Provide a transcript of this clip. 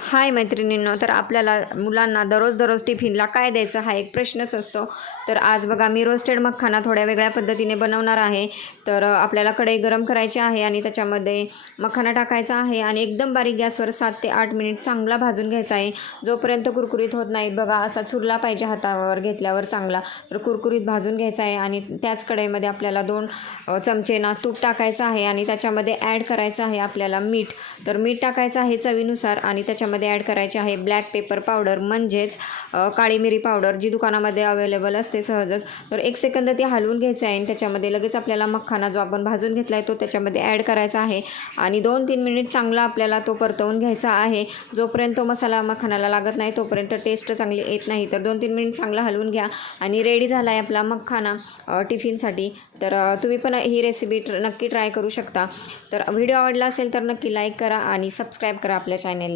हाय मैत्रिणींनो, तर आपल्याला मुलांना दररोज टिफिनला काय द्यायचं हा एक प्रश्नच असतो. तर आज बघा मी रोस्टेड मखाना थोड्या वेगळ्या पद्धतीने बनवणार आहे. तर आपल्याला कढई गरम करायची आहे आणि त्याच्यामध्ये मखाना टाकायचा आहे आणि एकदम बारीक गॅसवर 7 ते 8 मिनिट चांगला भाजून घ्यायचा आहे. जोपर्यंत कुरकुरीत होत नाहीत बघा, असा चुरला पाहिजे हातावर घेतल्यावर चांगला, तर कुरकुरीत भाजून घ्यायचा आहे. आणि त्याच कढईमध्ये आपल्याला 2 चमचे तूप टाकायचं आहे आणि त्याच्यामध्ये ॲड करायचं आहे आपल्याला मीठ. तर मीठ टाकायचं आहे चवीनुसार आणि त्याच्यामध्ये ॲड करायचे आहे ब्लॅक पेपर पावडर, म्हणजेच काळी मिरी पावडर, जी दुकानामध्ये अवेलेबल असते सहजच. तर 1 सेकंद ते हलवून घ्यायचं आहे आणि त्याच्यामध्ये लगेच आपल्याला मखाना जो आपण भाजून घेतला आहे तो त्याच्यामध्ये ॲड करायचा आहे आणि 2-3 मिनिट चांगला आपल्याला तो परतवून घ्यायचा आहे. जोपर्यंत तो मसाला मखानाला लागत नाही तोपर्यंत टेस्ट चांगली येत नाही. तर 2-3 मिनिट चांगला हलवून घ्या आणि रेडी झाला आहे आपला मखाना टिफिनसाठी. तर तुम्ही पण ही रेसिपी नक्की ट्राय करू शकता. तर व्हिडिओ आवडला असेल तर नक्की लाईक करा आणि सबस्क्राईब करा आपल्या चॅनेलला.